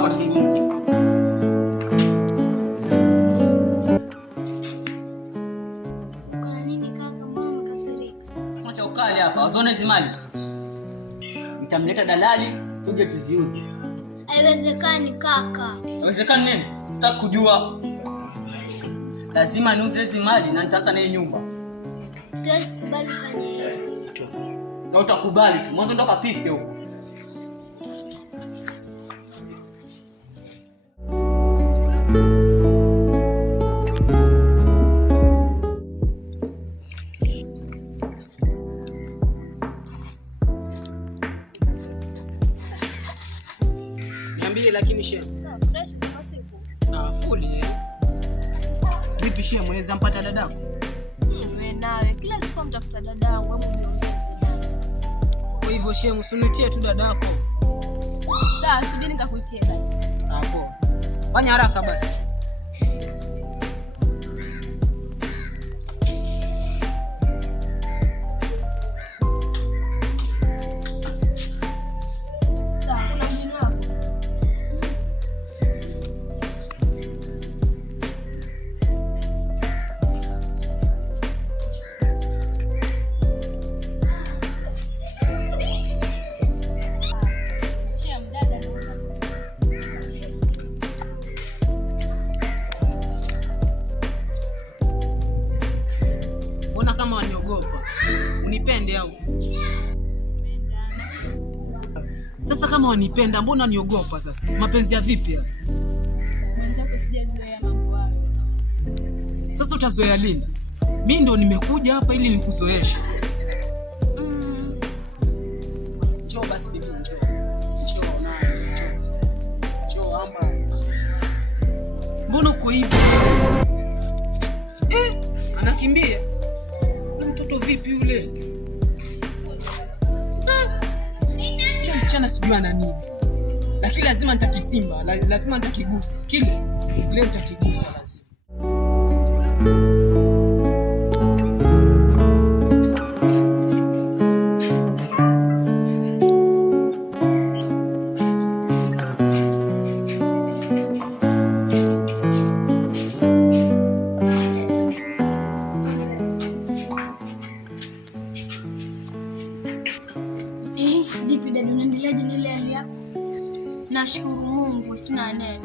hapa tuzungumze. Kuna nini kaka? Mbona umekasirika? Acha ukali hapa. Wazone hizi mali. Nitamleta dalali tuje tuziuze. Haiwezekani kaka. Haiwezekani nini? Sitaki kujua. Lazima niuze hizi mali na nitasa na hii nyumba. Siwezi kubali fanye hivyo. Na utakubali tu. Mwanzo ndo kapike huko. Niambie lakini shehe. Fresh kama siku. Fuli. Vipi shehe, mweneza mpata dadako? Wewe nawe kila siku mtafuta dadangu, hebu niongeze. Kwa hivyo shehe, msunitie tu dadako. Sawa, subiri nikakuitie basi. Hapo. Fanya haraka basi. Sawa, kuna mjini wako. Mbona kama waniogopa? Unipende au? Sasa kama wanipenda, mbona waniogopa sasa? Mapenzi ya vipi haya? Mwenzako sijazoea mambo hayo. Sasa utazoea lini? Mimi ndo nimekuja hapa ili nikuzoeshe. Njoo basi bibi, njoo. Njoo na. Njoo amba. Mbona uko hivi? Anakimbia. Mtoto vipi yule? Yule msichana sijui ana nini. Lakini lazima nitakitimba, lazima nitakigusa. Kile nitakigusa lazima. Vipi dada, unaendeleaje na ile hali yako? Nashukuru Mungu, sina neno.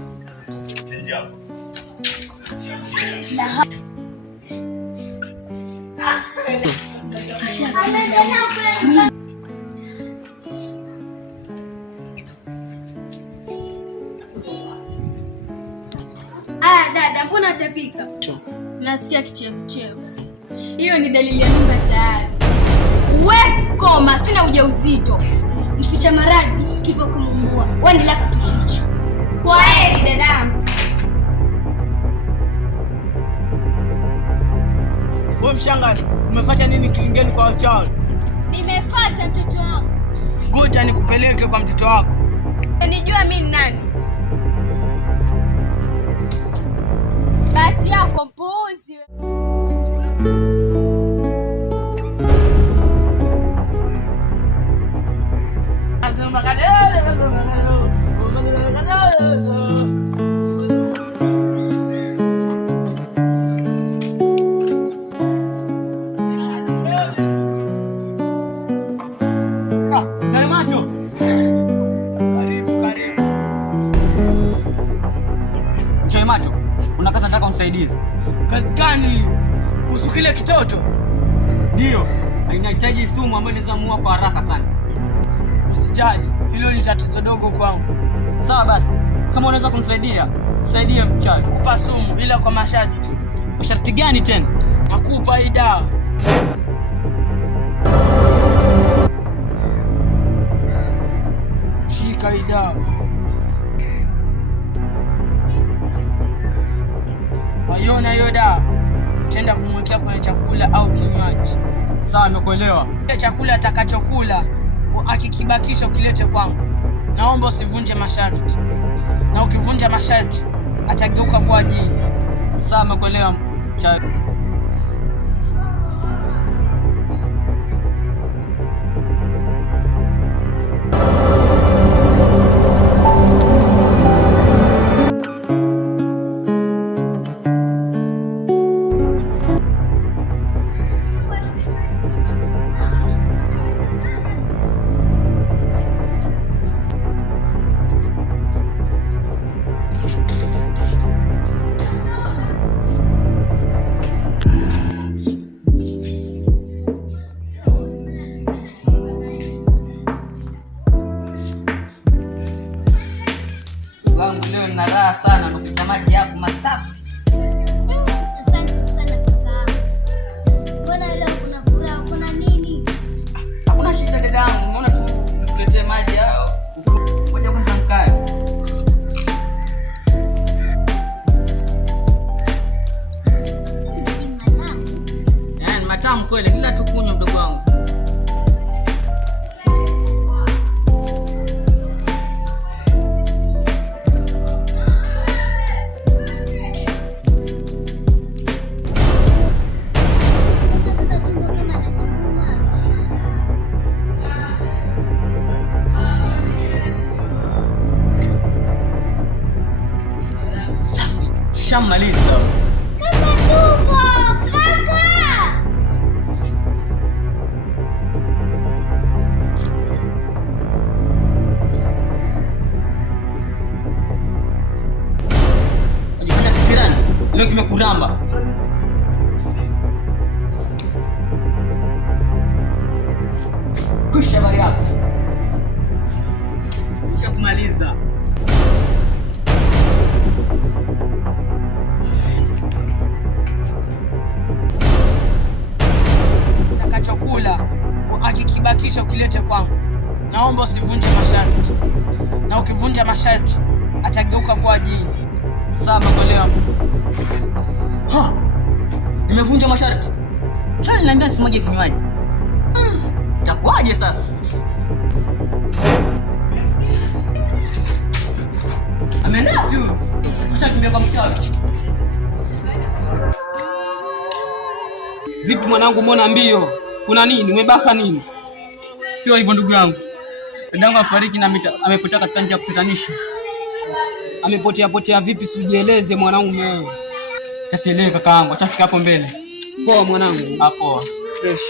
Dada, mbona utapika? Nasikia kichefuchefu. Hiyo ni dalili ya mimba tayari. We koma, sina ujauzito. Mficha maradhi, kifo kumumbua. Waendelea kutuficha. Kwa heri dadangu. Wewe mshangazi, umefuata nini kilingeni kwa wachawi? Nimefuata mtoto wangu. Ngoja nikupeleke kwa mtoto wako. Unijua mimi ni nani? Bahati yako mpuuzi. Mchawi macho, una kazi nataka unisaidie. Kazi gani? Kuhusu kile kitoto? Ndio, inahitaji sumu ambayo inaweza muua kwa haraka sana. Usijali, hilo ni tatizo dogo kwangu. Sawa basi, kama unaweza kunisaidia, nisaidie mchawi. Nakupa sumu ila kwa masharti. Masharti gani tena? Nakupa hii dawa. Shika hii dawa. Waiona hiyo dawa? Tenda kumwekea kwenye chakula au kinywaji. Sawa, nimekuelewa. Chakula atakachokula akikibakisha ukilete kwangu. Naomba usivunje masharti. Na ukivunja masharti atageuka kwa jini. Sawa, nimekuelewa mchawi. raha sana kupita maji hapo masafi. Asante sana kaka. Mbona leo kuna furaha, kuna nini? Hakuna shida dadangu, umeona tu nikuletee maji hao. Ngoja kwanza mkae. Ni matamu kweli, bila tu kunywa mdogo wangu. Shamaliza. Kaka tupo, kaka. Unajifanya kisirani, leo kimekuramba. Kusha habari yako. Nishakumaliza. Chakula akikibakisha ukilete kwangu. Naomba usivunje masharti, na ukivunja masharti atageuka kuwa jini. Sawa makoleo. Nimevunja masharti. Chani niambia nisimwage kinywaji. Itakuwaje sasa? Ameenda juu. Acha kimbia kwa mchawi. Vipi mwanangu, mbona mbio? Kuna nini? Umebaka nini? Sio hivyo ndugu yangu. Dadangu afariki na amepotea katika njia ya kutatanisha. Amepotea vipi? Sijieleze mwanangu wewe. Kasielewe kakaangu, acha fika hapo mbele. Poa mwanangu. Hapo. Fresh.